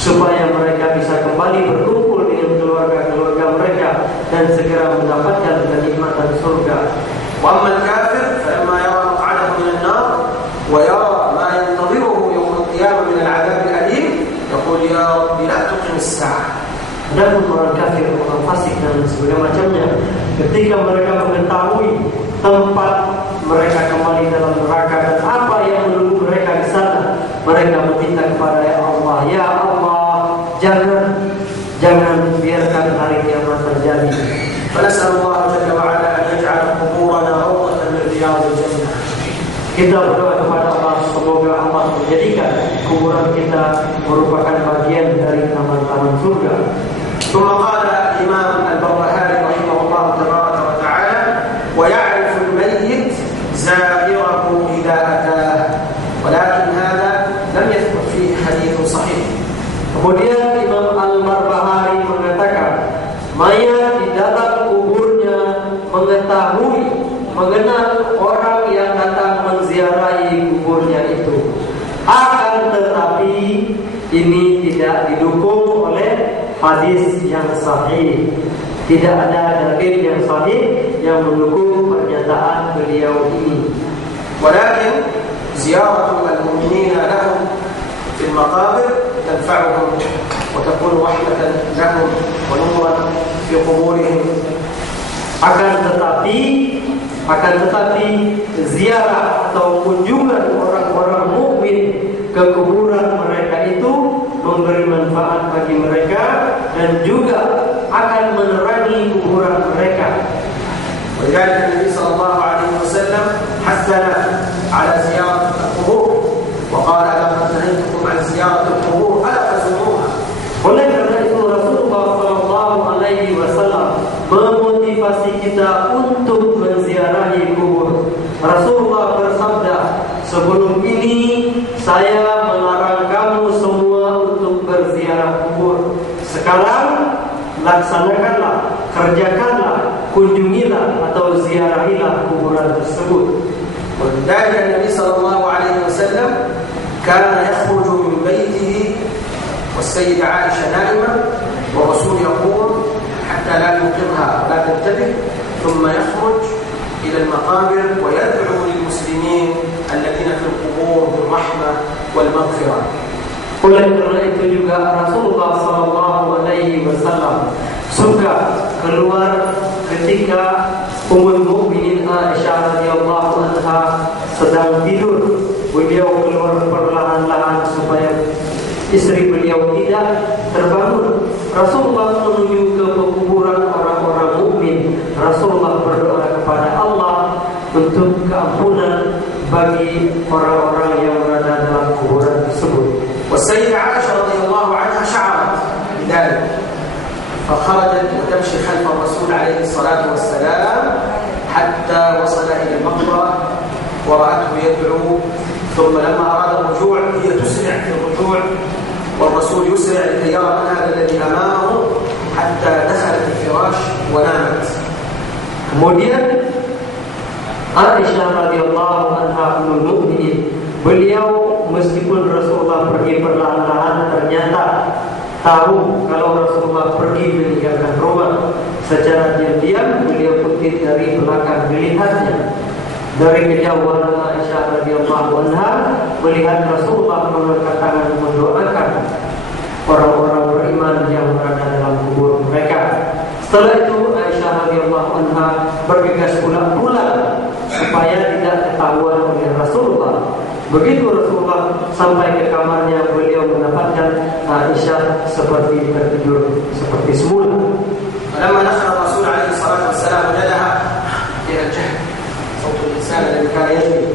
supaya mereka bisa kembali berkumpul dengan keluarga-keluarga mereka dan segera mendapatkan kenikmatan surga. وأما الكافر فلما يرى مقعده من النار ويرى ما ينتظره يوم القيامة من العذاب الأليم يقول يا رب لا تقم الساعة. Dan orang kafir, orang fasik dan sebagainya macamnya, ketika mereka mengetahui tempat mereka kembali dalam neraka dan apa yang menunggu mereka di sana, mereka meminta kepada Allah, ya Allah, jangan biarkan hari kiamat terjadi. فنسأل الله جل وعلا أن يجعل قبورنا روضة من رياض الجنة. Kita berdoa kepada Allah, semoga Allah menjadikan kuburan kita merupakan bagian dari taman-taman surga. ثم قال الإمام البربهاري رحمه الله تبارك وتعالى ويعرف الميت زائره إذا أتاه ولكن هذا لم يثبت فيه حديث صحيح. Kemudian Imam Al-Barbahari mengatakan, mayat di dalam kuburnya mengetahui, mengenal orang yang datang menziarahi kuburnya itu. Akan tetapi ini tidak didukung oleh hadis yang sahih. Tidak ada dalil yang sahih yang mendukung pernyataan beliau ini. ولكن زيارة المؤمنين لهم في المقابر تنفعهم وتكون رحمة لهم ونورا في قبورهم. Akan tetapi ziarah atau kunjungan orang-orang mukmin ke kuburan mereka itu memberi manfaat bagi mereka dan juga akan menerangi kuburan mereka. ولذلك النبي صلى الله عليه وسلم حثنا على زيارة القبور وقال لقد نهيتكم عن زيارة القبور ألا تزوروها. Oleh karena itu Rasulullah Sallallahu Alaihi Wasallam memotivasi kita untuk menziarahi kubur. Rasulullah bersabda, sebelum ini saya melarang kamu semua untuk berziarah kubur. Sekarang laksanakanlah, kerjakanlah, kunjungilah atau ziarahilah kuburan tersebut. ولذلك النبي صلى الله عليه وسلم كان يخرج من بيته والسيدة عائشة نائمة والرسول يقول حتى لا يوقظها ولا تنتبه ثم يخرج إلى المقابر ويدعو للمسلمين الذين في القبور بالرحمة والمغفرة. Oleh karena itu juga Rasulullah Sallallahu Alaihi Wasallam suka keluar ketika Ummul Mukminin Aisyah radhiyallahu anha sedang tidur. Beliau keluar perlahan-lahan supaya istri beliau tidak terbangun. Rasulullah menuju ke kuburan orang-orang mukmin. Rasulullah berdoa kepada Allah untuk keampunan bagi orang-orang yang berada dalam kuburan tersebut. والسيدة عائشة رضي الله عنها شعرت بذلك فخرجت وتمشي خلف الرسول عليه الصلاة والسلام حتى وصل إلى المقبرة ورأته يدعو ثم لما أراد الرجوع هي تسرع في الرجوع والرسول يسرع لكي يرى من هذا الذي أمامه حتى دخلت الفراش ونامت. Kemudian Aisyah radhiyallahu anha ummul mukminin, beliau meskipun Rasulullah pergi perlahan-lahan ternyata tahu kalau Rasulullah pergi meninggalkan rumah. Secara diam-diam beliau putih dari belakang melihatnya. Dari kejauhan Aisyah radhiyallahu anha melihat Rasulullah mengangkat tangan mendoakan orang-orang beriman yang berada dalam kubur mereka. Setelah itu Aisyah radhiyallahu anha bergegas pulang supaya tidak ketahuan oleh Rasulullah. Begitu Rasulullah sampai ke kamarnya, beliau mendapatkan Aisyah seperti tertidur seperti semula. فلما دخل الرسول عليه الصلاة والسلام وجدها في الجهد صوت الإنسان الذي كان يجري.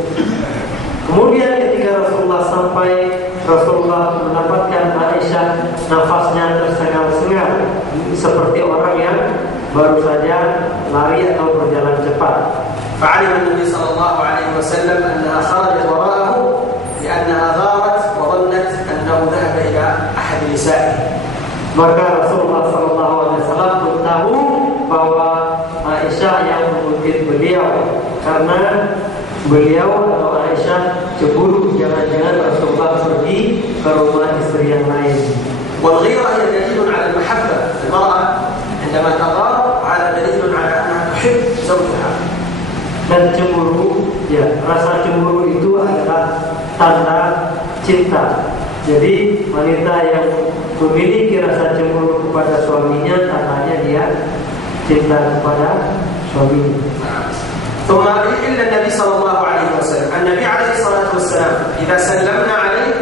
Kemudian ketika Rasulullah sampai, Rasulullah mendapatkan Aisyah nafasnya tersengal-sengal seperti orang yang baru saja lari atau berjalan cepat. فعلم النبي صلى الله عليه وسلم أنها خرجت وراءه لأنها غارت وظنت أنه ذهب إلى أحد نسائه. Maka Rasulullah SAW pun tahu bahwa Aisyah yang mengikuti beliau, karena beliau atau Aisyah cemburu jangan-jangan Rasulullah pergi ke rumah istri yang lain. والغيرة هي دليل على المحبة. المرأة عندما تغار على دليل على أنها تحب زوجها. Dan cemburu, ya, rasa cemburu itu adalah tanda cinta. Jadi wanita yang memiliki rasa cemburu kepada suaminya, tandanya dia cinta kepada suaminya. ثم إلا النبي صلى الله عليه وسلم، النبي عليه الصلاة والسلام إذا سلمنا عليه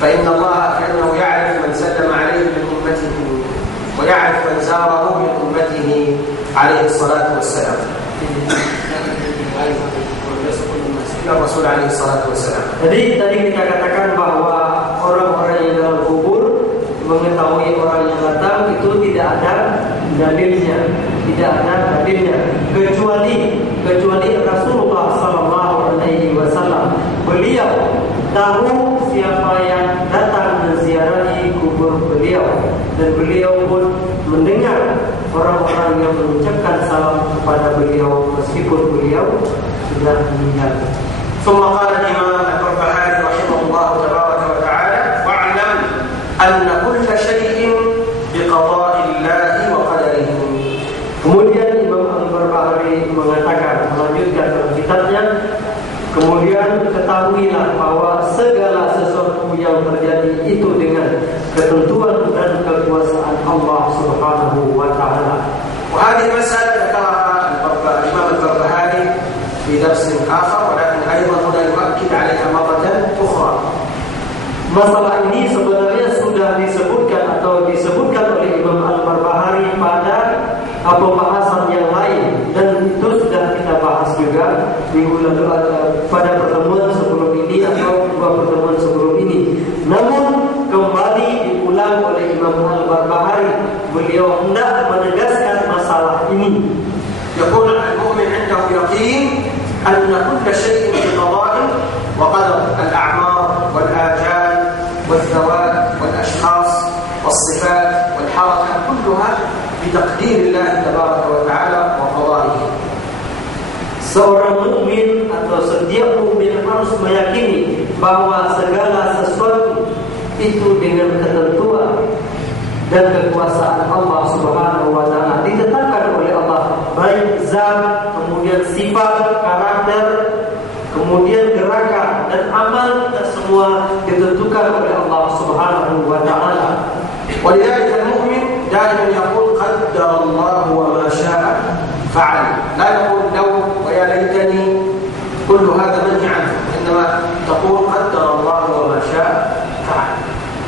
فإنه يعرف من سلم عليه من أمته ويعرف من زاره من أمته عليه الصلاة والسلام. Rasul alaihi salatu wassalam. Jadi tadi kita katakan bahwa orang-orang yang dalam kubur mengetahui orang yang datang itu tidak ada dalilnya, kecuali Rasulullah sallallahu alaihi wasallam. Beliau tahu siapa yang datang menziarahi kubur beliau, dan beliau pun mendengar orang-orang yang mengucapkan salam kepada beliau meskipun beliau sudah meninggal. ثم قال الإمام البربهاري رحمه الله تبارك وتعالى: واعلم أن كل شيء بقضاء الله وقدره. Kemudian Imam Al-Barbahari mengatakan, melanjutkan dalam kitabnya, kemudian ketahuilah bahwa segala sesuatu yang terjadi itu dengan ketentuan dan kekuasaan Allah Subhanahu wa taala. وهذه مسألة ذكرها الإمام البربهاري في درس آخر، ولكن أيضا هنا يؤكد عليها مرة أخرى. Masalah ini sebenarnya sudah disebutkan oleh Imam Al-Barbahari pada pembahasan yang lain, dan itu sudah kita bahas juga minggu lalu pada pertemuan sebelum ini atau dua pertemuan sebelum ini. Namun kembali diulang oleh Imam Al-Barbahari, beliau hendak menegaskan masalah ini. يقول المؤمن عنده يقين أن كل شيء بقضاء وقدر، الأعمار والآجال والذوات والأشخاص والصفات والحركة كلها بتقدير الله تبارك وتعالى وقضائه. Seorang mukmin atau setiap mukmin harus meyakini bahwa segala sesuatu itu dengan ketentuan dan kekuasaan Allah Subhanahu wa taala, ditetapkan oleh Allah, baik zat, kemudian sifat, karakter, kemudian gerakan dan amal, dan semua ditentukan oleh Allah Subhanahu wa taala. ولذلك المؤمن دائما يقول قدر الله وما شاء فعل، لا يقول لو ويا ليتني، كل هذا منهي عنه، إنما تقول قدر الله وما شاء فعل.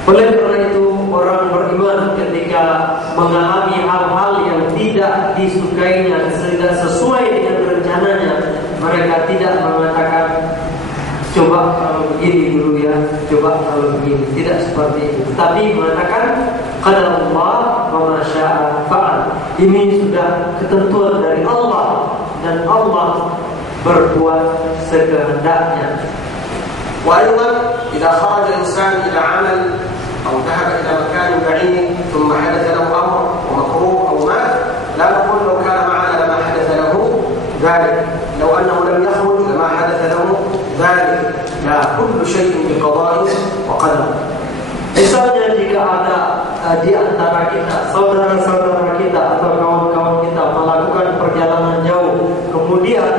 Oleh karena itu orang beriman ketika mengalami hal-hal yang tidak disukainya, tidak sesuai dengan rencananya, mereka tidak mengatakan coba kalau begini dulu ya, coba kalau begini, tidak seperti itu, tapi mengatakan qadarullah wa ma syaa fa'al. Ini sudah ketentuan dari Allah dan Allah berbuat sekehendaknya. وأيضا إذا خرج الإنسان إلى عمل أو ذهب إلى مكان بعيد ثم حدث له أمر ومكروه أو مات، لا نقول لو كان معنا لما حدث له ذلك، لو أنه لم يخرج لما حدث له ذلك. لا، كل شيء بقضاء وقدر. Misalnya jika ada di antara kita, saudara-saudara kita atau kawan-kawan kita melakukan perjalanan jauh, kemudian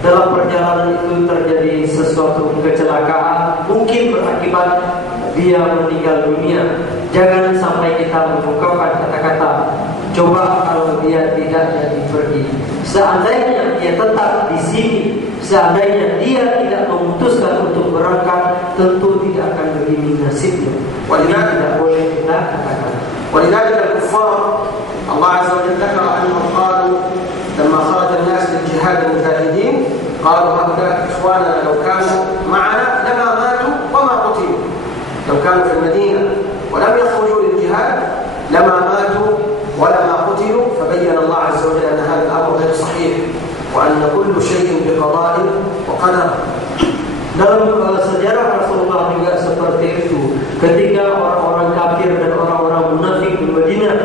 dalam perjalanan itu terjadi sesuatu kecelakaan, mungkin berakibat dia meninggal dunia, jangan sampai kita mengungkapkan kata-kata coba kalau dia tidak jadi pergi. Seandainya dia tetap di sini, seandainya dia tidak memutuskan untuk berangkat, tentu tidak akan begini nasibnya. Tidak boleh kita katakan. ولذلك الكفار الله عز وجل ذكر أنهم قالوا لما خرج الناس للجهاد المجاهدين، قالوا هؤلاء إخواننا لو كانوا معنا لما ماتوا وما قتلوا، لو كانوا في المدينة ولم يخرجوا للجهاد لما ماتوا ولما قتلوا. فبين الله عز وجل أن هذا الأمر غير صحيح، وأن كل شيء بقضاء وقدر. Dalam sejarah Rasulullah juga seperti itu. Ketika orang-orang kafir dan orang-orang munafik di Madinah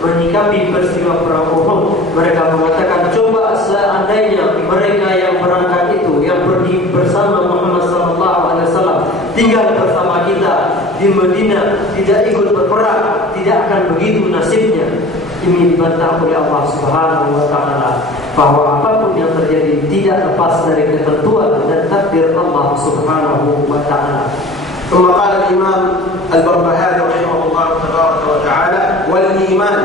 menyikapi peristiwa perang Uhud, mereka mengatakan coba seandainya mereka yang berangkat itu, yang pergi bersama Muhammad SAW, tinggal bersama kita di Madinah, tidak ikut berperang, begitu nasibnya. Ini dibantah oleh Allah Subhanahu wa taala bahwa apapun yang terjadi tidak lepas dari ketentuan dan takdir Allah Subhanahu wa taala. ثم قال الإمام البربهاري رحمه الله تبارك وتعالى: والإيمان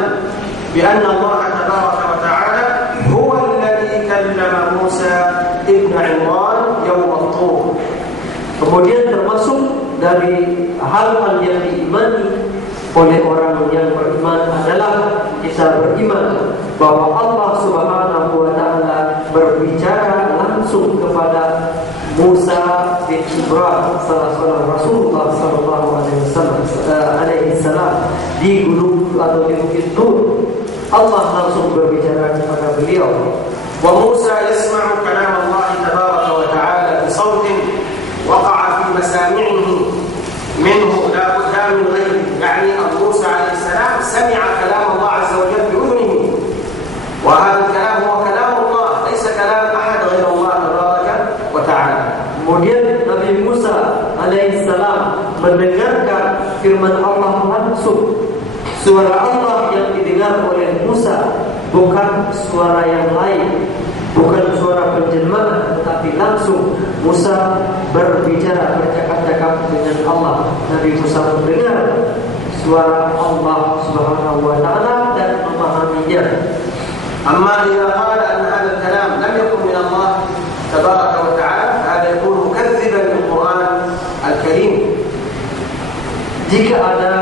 بأن الله تبارك وتعالى هو الذي كلم موسى ابن عمران يوم الطور. Kemudian termasuk dari hal-hal yang diimani oleh orang yang beriman adalah kita beriman bahwa Allah Subhanahu wa taala berbicara langsung kepada Musa bin Imran, salah seorang Rasulullah sallallahu alaihi wasallam di gunung atau di Bukit Tur. Allah langsung berbicara kepada beliau. Wa Musa yasma'u kalam Allah tabaraka wa ta'ala bi sautin waqa'a fi masami'ihi minhu la budda min ghayri. يعني موسى عليه السلام سمع كلام الله عز وجل بأذنه، وهذا الكلام هو كلام الله ليس كلام أحد غير الله تبارك وتعالى. Kemudian Nabi Musa alaihissalam mendengarkan firman Allah langsung. Suara Allah yang didengar oleh Musa bukan suara yang lain, bukan suara penjelmaan, tetapi langsung Musa berbicara, bercakap-cakap dengan Allah. Nabi Musa mendengar suara Allah Subhanahu wa taala dan memahaminya. Amma idza qala an hadha al-kalam lam yakun min Allah tabaraka wa ta'ala, hada yakun mukadziban bil Quran al-Karim. Jika ada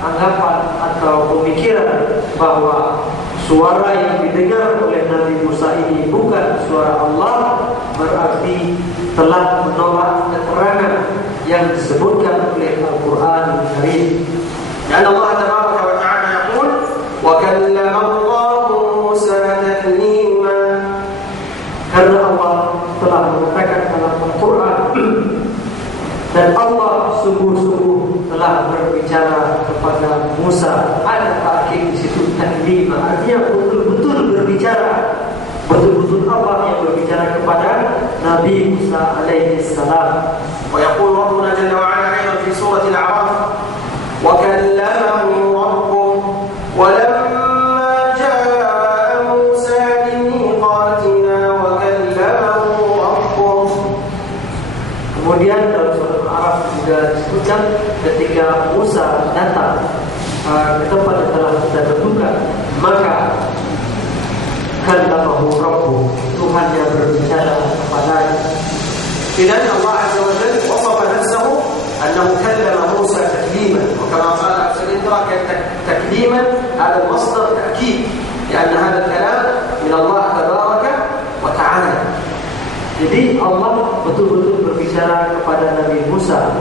anggapan atau pemikiran bahwa suara yang didengar oleh Nabi Musa ini bukan suara Allah, berarti telah menolak keterangan yang disebutkan oleh Al-Quran Al-Karim. Dan Allah Tabaraka wa Ta'ala yaqul: "Wa kallama Allahu Musa taklima." Karena Allah telah mengatakan dalam Al-Quran, dan Allah sungguh-sungguh telah berbicara kepada Musa. Ada takkid di situ, taklima, artinya betul-betul berbicara, betul-betul Allah yang berbicara kepada Nabi Musa alaihi salam. Wa yaqul Rabbuna jalla wa ala aydan fi surati Al-A'raf: "Wa kallamahu rabbuhu wa lamma jaa'a Musa limiqatina wa kallamahu rabbuhu." Kemudian dalam surah Al-A'raf juga disebutkan ketika Musa datang ke tempat yang telah kita tentukan, maka kallamahu rabbuhu, Tuhan yang berbicara kepadanya. إذن الله عز وجل وصف نفسه أنه كلم موسى تكليما، وكما قال أبو الإدراك تكليما هذا المصدر تأكيد لأن هذا الكلام من الله تبارك وتعالى. Jadi Allah betul-betul berbicara kepada Nabi Musa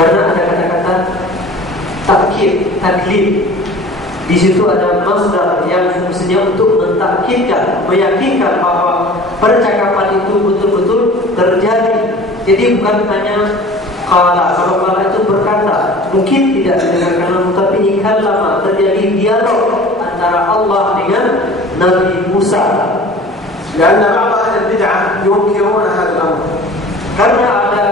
karena ada kata-kata takkid, taklim. Di situ ada masdar yang fungsinya untuk mentakkidkan, meyakinkan bahwa percakapan itu betul-betul terjadi. Jadi bukan hanya qala, kalau qala itu berkata, mungkin tidak didengarkan, tapi ini kalama, terjadi dialog antara Allah dengan Nabi Musa. لأن بعض أهل البدعة ينكرون هذا الأمر. Karena ada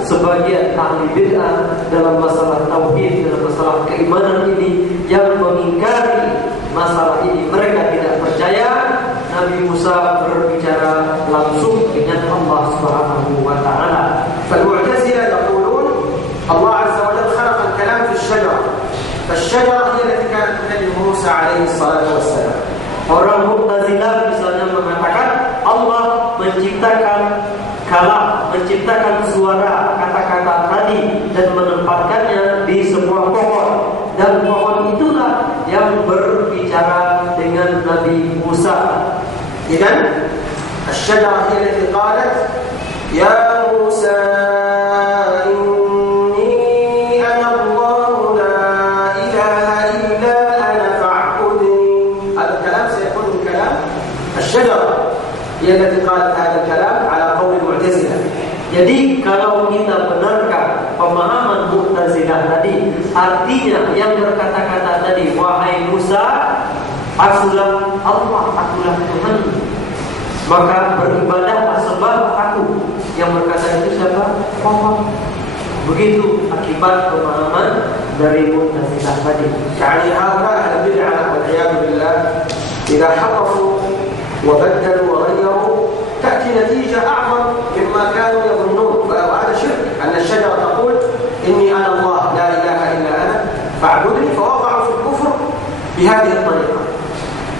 sebagian ahli bid'ah dalam masalah tauhid, dalam masalah keimanan ini yang mengingkari masalah ini. Mereka tidak percaya Nabi Musa berbicara langsung dengan Allah Subhanahu wa taala. فالمعتزلة يقولون الله عز وجل خلق الكلام في الشجرة، فالشجرة هي التي كانت تكلم موسى عليه الصلاة والسلام. Orang Mu'tazilah misalnya mengatakan Allah menciptakan kalam, menciptakan suara kata-kata tadi dan menempatkannya di sebuah pohon, dan pohon itulah yang berbicara dengan Nabi Musa. إذن الشجرة هي التي قالت يا موسى إني أنا الله لا إله إلا أنا فاعبدني. هذا الكلام سيكون من كلام الشجرة، هي التي قالت هذا الكلام على قول المعتزلة. Jadi kalau kita benarkan pemahaman Mu'tazilah tadi, artinya yang berkata-kata tadi, wahai Musa, akulah Allah, akulah Tuhan, maka beribadahlah sebab aku. Yang berkata itu siapa? Allah. Begitu akibat pemahaman dari Mu'tazilah tadi. يعني هؤلاء وبدلوا وغيروا تأتي نتيجة أعظم مما كانوا يظنون. وهذا شرك، أن الشجرة تقول إني أنا الله لا إله إلا أنا فاعبدني، فوقعوا في الكفر بهذه الطريقة.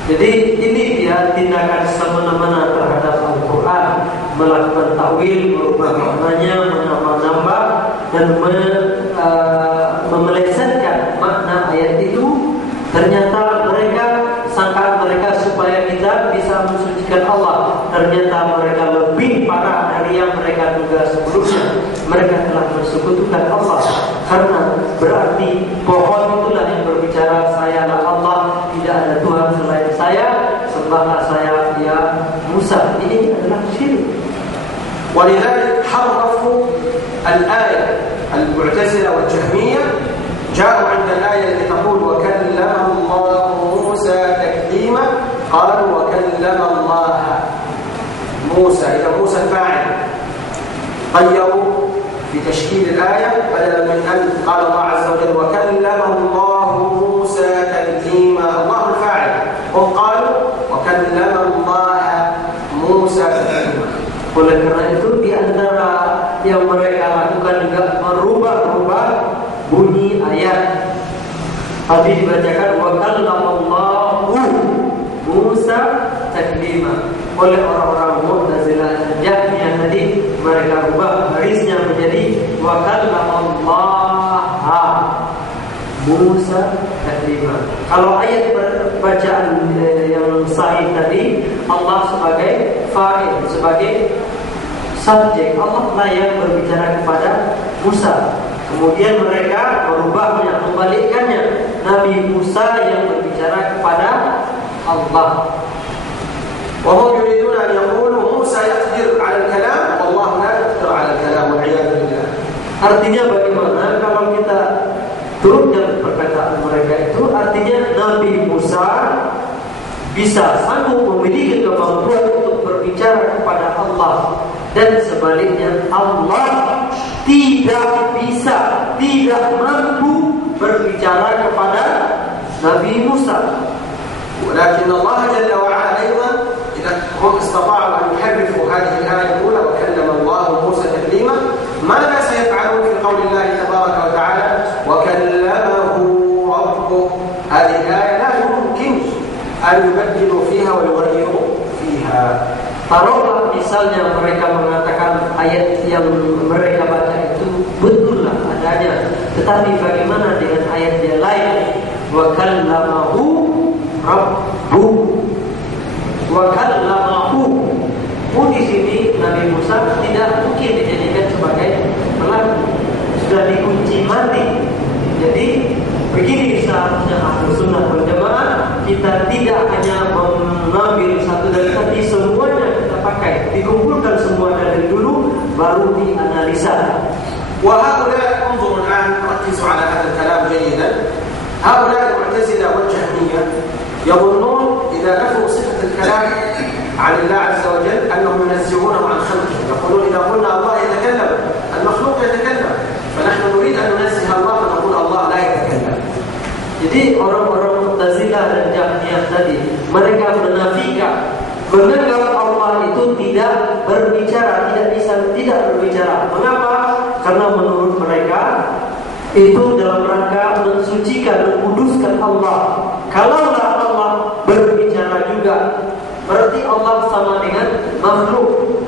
Jadi ini dia tindakan semena-mena terhadap Al-Quran, melakukan takwil, merubah maknanya, menambah-nambah dan memelesetkan makna ayat itu. Ternyata mereka sangkaan mereka supaya kita bisa mensucikan Allah. Ternyata mereka lebih parah dari yang mereka duga sebelumnya. Mereka telah mensekutukan Allah, karena berarti pohon itulah yang berbicara, sayalah Allah, tidak ada Tuhan selain saya, sembahlah saya ya Musa. Ini adalah syirik. ولذلك حرفوا الآية. المعتزلة والجهمية جاءوا عند الآية التي تقول وكلم الله موسى تكليما، قالوا وكلم الله موسى، إذا موسى الفاعل. غيروا في تشكيل الآية، بدلا من أن قال الله عز وجل وكلم الله موسى تكليما، الله الفاعل، هم قالوا وكلم الله موسى تكليما. Oleh karena itu di antara yang mereka lakukan juga merubah-rubah bunyi ayat. Tadi dibacakan wa kallamallahu Musa taklima. Oleh orang-orang Mu'tazilah dan Jahmiyah tadi mereka rubah barisnya menjadi wa kallamallaha Musa taklima. Kalau ayat bacaan yang sahih tadi, Allah sebagai fa'il, sebagai subjek, Allah lah yang berbicara kepada Musa. Kemudian mereka merubahnya, membalikkannya, Nabi Musa yang berbicara kepada Allah. وهم يريدون أن يقولوا موسى يقدر على الكلام والله لا يقدر على الكلام والعياذ بالله. Artinya bagaimana kalau kita turunkan perkataan mereka itu, artinya Nabi Musa bisa sanggup memiliki kemampuan untuk berbicara kepada Allah, dan sebaliknya Allah tidak bisa, tidak mampu berbicara kepada Nabi Musa. ولكن الله جل وعلا أيضا إذا هم استطاعوا أن يحرفوا هذه الآية الأولى وكلم الله موسى تكليما، ماذا سيفعلون في قول الله تبارك وتعالى وكلمه ربه؟ هذه الآية لا يمكن أن يبدلوا فيها ويغيروا فيها. Taruhlah misalnya mereka mengatakan ayat yang mereka baca itu betullah adanya, tetapi bagaimana dengan ayat yang lain? Wa kallamahu rabbuh, wa kallamahu. Di sini Nabi Musa tidak mungkin dijadikan sebagai pelaku, sudah dikunci mati. Jadi begini seharusnya Ahlus Sunnah wal Jamaah, kita tidak hanya mengambil satu dari tadi, semuanya kita pakai, dikumpulkan semua dari dulu baru dianalisa. وهؤلاء انظروا الآن، ركزوا على هذا الكلام جيدا. هؤلاء المعتزلة والجهمية يظنون إذا نفوا صفة الكلام عن الله عز وجل أنهم ينزهونه عن خلقه. يقولون إذا قلنا الله يتكلم المخلوق يتكلم، فنحن نريد أن ننزه الله ونقول الله لا يتكلم. Jadi orang-orang Mu'tazilah dan Jahmiyah tadi mereka menafikan, menganggap Allah itu tidak berbicara, tidak bisa tidak berbicara. Mengapa? Karena menurut mereka itu dalam rangka mensucikan, mengkuduskan Allah. Kalaulah Allah berbicara juga, berarti Allah sama dengan makhluk.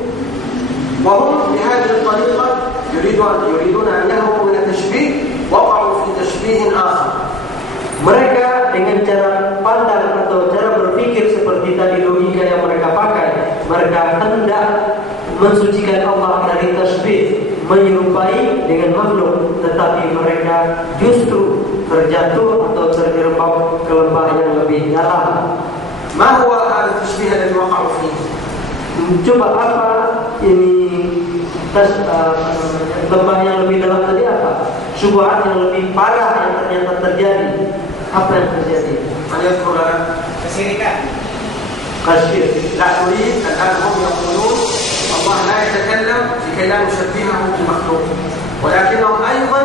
وهم بهذه الطريقة يريدون أن يهربوا من التشبيه، وقعوا في تشبيه آخر. Mereka dengan cara pandang atau cara berpikir seperti tadi logika yang mereka pakai, mereka hendak mensucikan Allah dari tasbih, menyerupai dengan makhluk, tetapi mereka justru terjatuh atau terjerembab ke lembah yang lebih dalam. ما هو هذا التشبيه الذي وقعوا فيه؟ Coba apa ini lembah yang lebih dalam tadi apa? Syubhat yang lebih parah yang ternyata terjadi. Apa yang terjadi? من يذكر لنا؟ kesyirikan. Kasyir. لا نريد الآن، هم يقولون الله لا يتكلم لكي لا نشبهه بالمخلوق، ولكنهم أيضا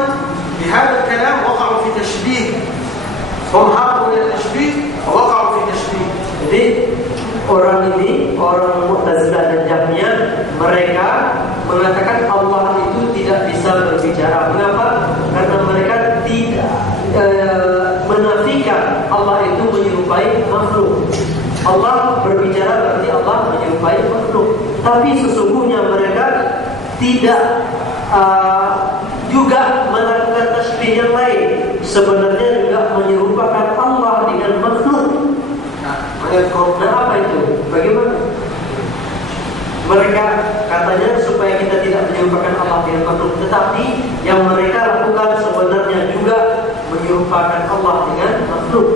بهذا الكلام وقعوا في تشبيه. هم هربوا من التشبيه ووقعوا في تشبيه. Jadi orang Mu'tazilah dan Jahmiyah, mereka mengatakan Allah itu tidak bisa berbicara. Mengapa? Karena mereka tidak menafikan Allah itu menyerupai makhluk. Allah berbicara berarti Allah menyerupai makhluk. Tapi sesungguhnya mereka tidak juga melakukan tasbih yang lain. Sebenarnya juga menyerupakan Allah dengan makhluk. Nah, apa itu? Bagaimana? Mereka katanya supaya kita tidak menyerupakan Allah dengan makhluk, tetapi yang mereka lakukan sebenarnya juga menyerupakan Allah dengan makhluk.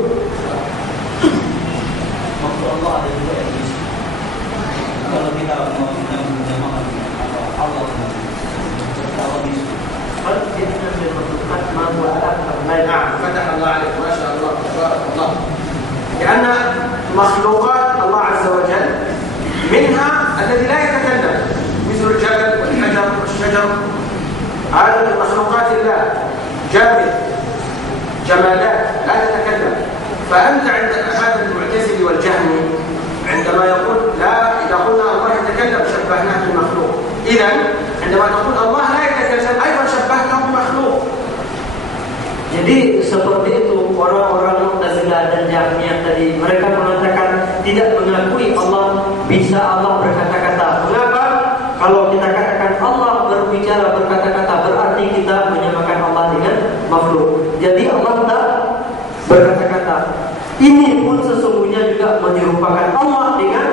Maksud Allah ada juga yang bisa. Kalau kita mau menyamakan Allah bisa. Kalau kita menentukan manusia نعم فتح الله عليك ما شاء الله تبارك الله. لأن مخلوقات الله عز وجل منها الذي لا يتكلم مثل الجبل والحجر والشجر. هذه من مخلوقات الله جامد جمادات لا تتكلم. فأنت عند هذا المعتزلي والجهمي عندما يقول لا إذا قلنا الله يتكلم شبهناه بمخلوق. إذا عندما تقول الله لا يتكلم أيضا شبهته بمخلوق. Jadi seperti itu orang-orang Mu'tazilah dan Jahmiyah tadi, mereka mengatakan tidak mengakui Allah berkata-kata. Mengapa? Kalau kita katakan Allah berbicara berkata-kata, berarti kita menyamakan Allah dengan makhluk. Jadi Allah tak berkata-kata. Ini pun sesungguhnya juga menyerupakan Allah dengan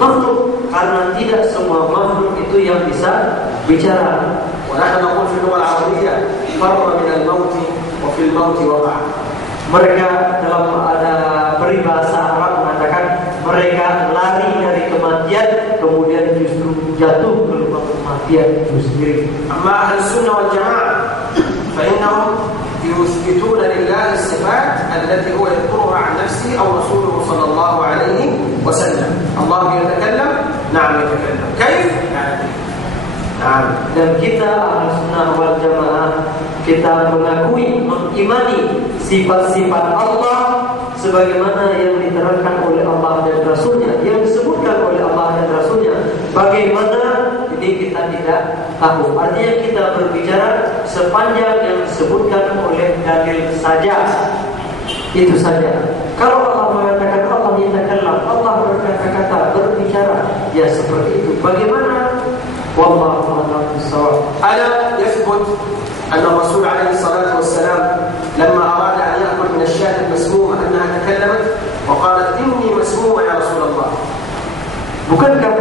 makhluk, karena tidak semua makhluk itu yang bisa bicara. ونحن نقول في اللغة العربية فر من الموت وفي الموت وقع. Mereka dalam ada peribahasa Arab mengatakan mereka lari dari kematian kemudian justru jatuh ke lubang kematian itu sendiri. أما أهل السنة والجماعة فإنهم يثبتون لله الصفات التي هو يذكرها عن نفسه أو رسوله صلى الله عليه وسلم. الله يتكلم؟ نعم يتكلم. كيف؟ Dan kita Ahlussunnah wal Jamaah, kita mengimani sifat-sifat Allah sebagaimana yang diterangkan oleh Allah dan Rasulnya, yang disebutkan oleh Allah dan Rasulnya. Bagaimana ini kita tidak tahu. Artinya kita berbicara sepanjang yang disebutkan oleh dalil saja. Itu saja. Kalau Allah mengatakan Allah yatakallam, Allah berkata-kata, berbicara, ya seperti itu. Bagaimana? والله أعلم بالصواب. ألا يثبت أن الرسول عليه الصلاة والسلام لما أراد أن يأكل من الشاة المسمومة أنها تكلمت وقالت إني مسمومة يا رسول الله. Bukankah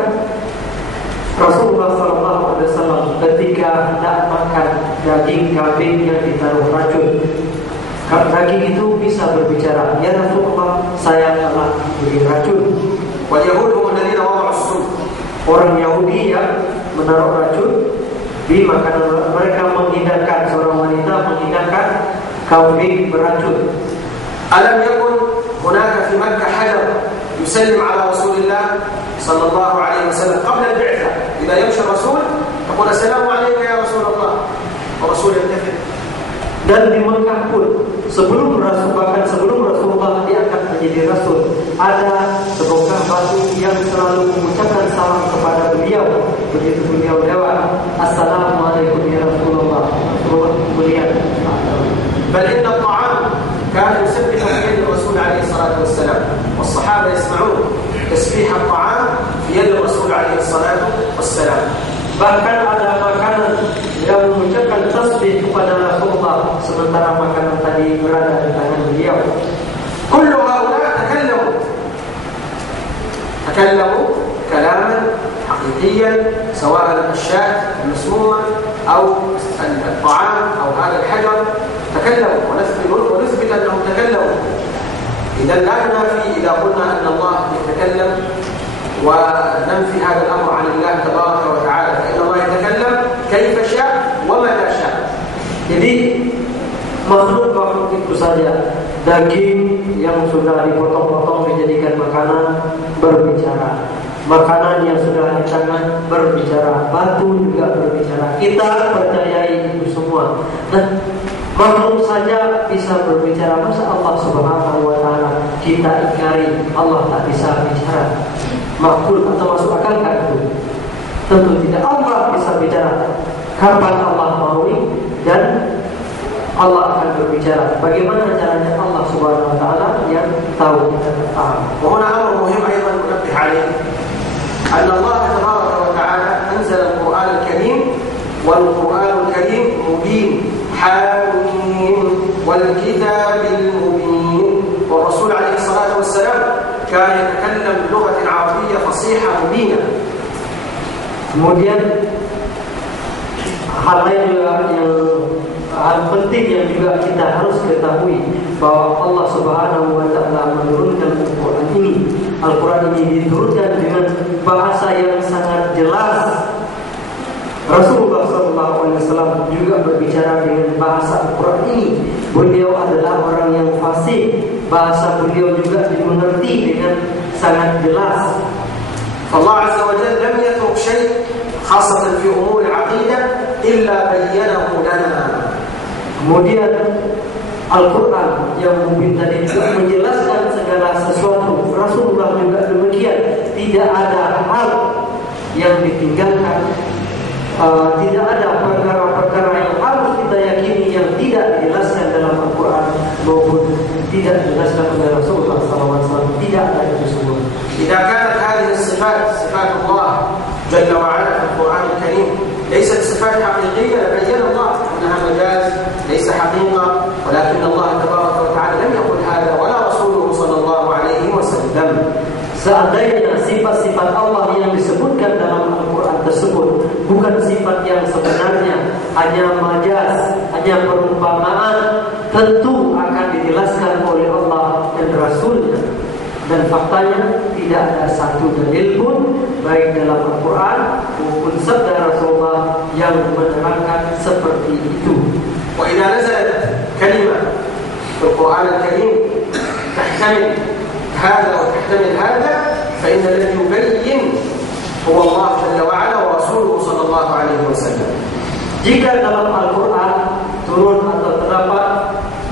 Rasulullah SAW ketika hendak makan daging kambing yang ditaruh racun, daging itu bisa berbicara, ya Rasulullah, saya telah diberi racun. واليهود هم الذين وضعوا السم. Orang Yahudi yang menaruh racun di makanan mereka, menghidangkan seorang wanita menghidangkan kambing beracun. ألم يكن هناك في مكة حجر يسلم على رسول الله صلى الله عليه وسلم قبل البعثة؟ إذا يمشي الرسول يقول السلام عليك يا رسول الله والرسول يلتفت. Dan di Mekah pun sebelum Rasulullah diangkat menjadi Rasul, ada sebongkah batu yang selalu mengucapkan salam kepada beliau. Begitu beliau lewat, Assalamualaikum ya Rasulullah. Rasulullah kemudian, بل إن الطعام كان يسبح في يد الرسول عليه الصلاة والسلام والصحابة يسمعون تسبيح الطعام في يد الرسول عليه الصلاة والسلام. Bahkan ada makanan yang mengucapkan tasbih kepada Rasulullah sementara makanan tadi berada di tangan beliau. كل هؤلاء تكلموا كلاما حقيقيا سواء الشاة المسمومة أو الطعام أو هذا الحجر تكلموا ونثبت أنهم تكلموا. إذا لا ينافي إذا قلنا أن الله يتكلم وننفي هذا الأمر عن الله تبارك وتعالى، فإن الله يتكلم كيف شاء ومتى شاء. Jadi makhluk itu saja, daging yang sudah dipotong-potong dijadikan makanan berbicara, makanan yang sudah di tangan berbicara, batu juga berbicara. Kita percayai itu semua. Nah, makhluk saja bisa berbicara, masa Allah Subhanahu wa taala kita ingkari Allah tak bisa bicara? makul atau masuk akal kan itu? Tentu tidak. Allah bisa bicara kapan Allah mau dan Allah akan berbicara. Bagaimana caranya Allah Subhanahu wa taala yang tahu kita paham. وهنا أمر مهم أيضا ننبه عليه أن الله تبارك وتعالى أنزل القرآن الكريم والقرآن الكريم مبين حاميم والكتاب المبين والرسول عليه الصلاة والسلام كان يتكلم بلغة عربية فصيحة مبينة. Kemudian hal lain juga yang hal penting yang juga kita harus ketahui bahwa Allah Subhanahu wa taala menurunkan Al-Qur'an ini. Al-Qur'an ini diturunkan dengan bahasa yang sangat jelas. Rasulullah SAW juga berbicara dengan bahasa Al-Qur'an ini. Beliau adalah orang yang fasih. Bahasa beliau juga dimengerti dengan sangat jelas. Allah Azza wa Jalla lam yatruk syai' khasatan fi umur al-'aqidah illa bayyanahu lana. Kemudian Al-Quran yang mungkin tadi juga menjelaskan segala sesuatu. Rasulullah juga demikian. Tidak ada hal yang ditinggalkan. Tidak ada perkara-perkara yang harus kita yakini yang tidak dijelaskan dalam Al-Quran maupun tidak dijelaskan oleh Rasulullah SAW. Tidak ada itu semua. إذا كانت هذه الصفات صفات الله جل وعلا في القرآن الكريم ليست صفات حقيقية لبين الله أنها مجاز ليس حقيقة ولكن الله تبارك وتعالى لم يقل هذا ولا رسوله صلى الله عليه وسلم. Seandainya sifat-sifat Allah yang disebutkan dalam Al-Quran tersebut bukan sifat yang sebenarnya, hanya majaz, hanya perumpamaan, tentu akan dijelaskan oleh Allah dan Rasulnya. Dan faktanya tidak ada satu dalil pun baik dalam Al-Quran maupun sabda Rasulullah yang menerangkan seperti itu. وإذا نزلت كلمة في القرآن الكريم تحتمل هذا وتحتمل هذا فإن الذي يبين هو الله جل وعلا ورسوله صلى الله عليه وسلم. Jika dalam Al-Quran turun atau terdapat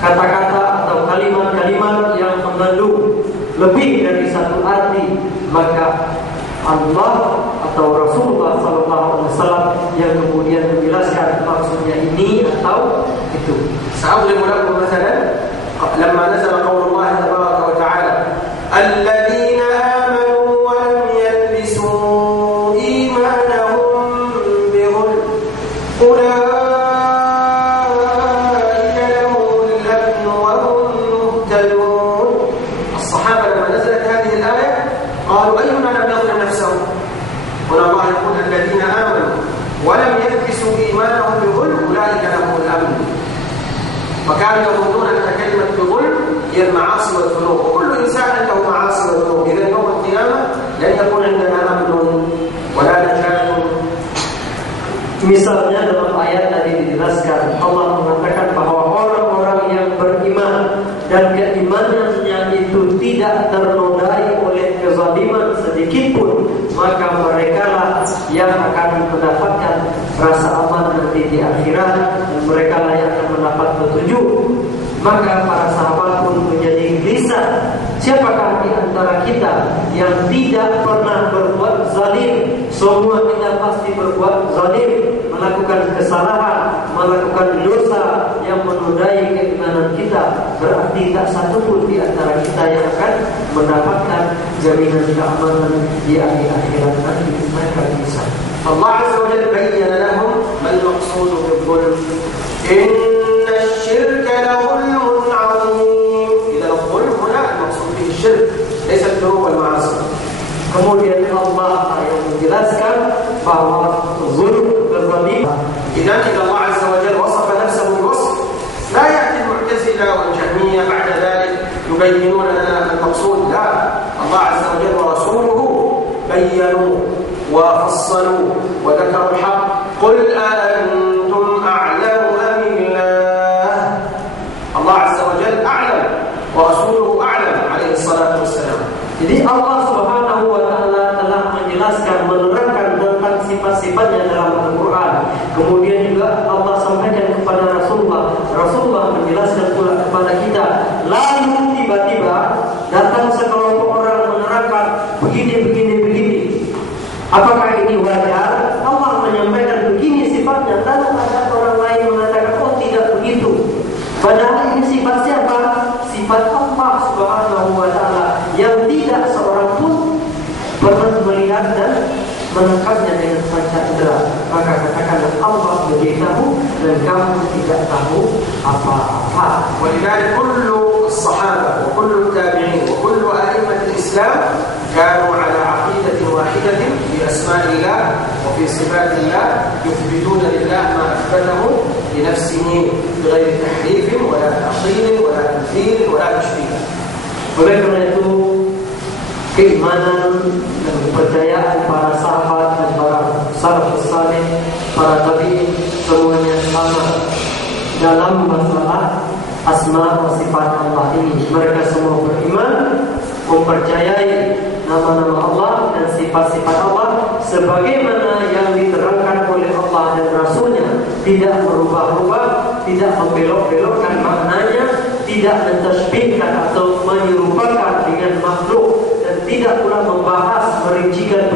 kata-kata atau kalimat-kalimat yang mengandung lebih dari satu arti, maka Allah atau Rasulullah SAW yang kemudian menjelaskan maksudnya ini atau itu. سأضرب لكم مثلا لما نزل قول الله تبارك وتعالى الذين آمنوا ولم يلبسوا إيمانهم بظلم أولئك لهم الأمن وهم مهتدون. الصحابة لما نزلت هذه الآية قالوا أينا لم يظلم نفسه. هنا الله يقول الذين آمنوا ولم يلبسوا إيمانهم بظلم أولئك لهم الأمن. وكانوا يظنون أن كلمة بظلم هي المعاصي والذنوب وكل إنسان عنده معاصي والذنوب. إذا يوم القيامة لن يكون عندنا أمن ولا نجاة. Misalnya dalam ayat tadi dijelaskan Allah mengatakan bahwa orang-orang yang beriman dan keimanannya itu tidak ternodai oleh kezaliman sedikit pun, maka merekalah yang akan mendapatkan rasa aman nanti di akhirat dan merekalah yang akan mendapat petunjuk. Maka para sahabat pun menjadi gelisah, siapakah di antara kita yang tidak pernah berbuat zalim? Semua kita pasti berbuat zalim, melakukan kesalahan, melakukan dosa yang menodai keimanan kita. Berarti tak satu pun di antara kita yang akan mendapatkan jaminan keamanan di akhirat nanti. Mereka bisa. Allah Azza wa Jalla bayyana lahum mal maqsud bil dhulm. Inna asy-syirka la dhulmun 'azim. Idza al-dhulm huna al-maqsud bihi asy-syirk, laysa al-dhunub wal ma'asi. Kemudian Allah yang menjelaskan bahwa zulm berzalim. إذا الله عز وجل وصف نفسه بوصف لا يأتي المعتزلة والجهمية بعد ذلك يبينون لنا المقصود. لا، الله عز وجل ورسوله بينوا وفصلوا وذكروا الحق. قل أأنتم أعلم أم الله. الله عز وجل أعلم ورسوله أعلم عليه الصلاة والسلام. Jadi Allah Subhanahu wa taala telah menjelaskan, menerangkan tentang sifat-sifatnya dalam Al-Quran. Kemudian juga Allah sampaikan kepada Rasulullah. Rasulullah menjelaskan pula kepada kita. Lalu tiba-tiba datang sekelompok orang menerangkan begini dan kamu tidak tahu apa-apa. ولذلك كل الصحابة وكل التابعين وكل أئمة الإسلام كانوا على عقيدة واحدة في أسماء الله وفي صفات الله، يثبتون لله ما أثبته لنفسه بغير تحريف ولا تعطيل ولا تمثيل ولا تشبيه. Oleh karena itu, keimanan dan kepercayaan para sahabat dan para salafus saleh, para tabi'in, semuanya sama dalam masalah asma wa sifat Allah ini. Mereka semua beriman, mempercayai nama-nama Allah dan sifat-sifat Allah sebagaimana yang diterangkan oleh Allah dan Rasulnya, tidak merubah-rubah, tidak membelok-belokkan maknanya, tidak mentasbihkan atau menyerupakan dengan makhluk, dan tidak pula membahas, merincikan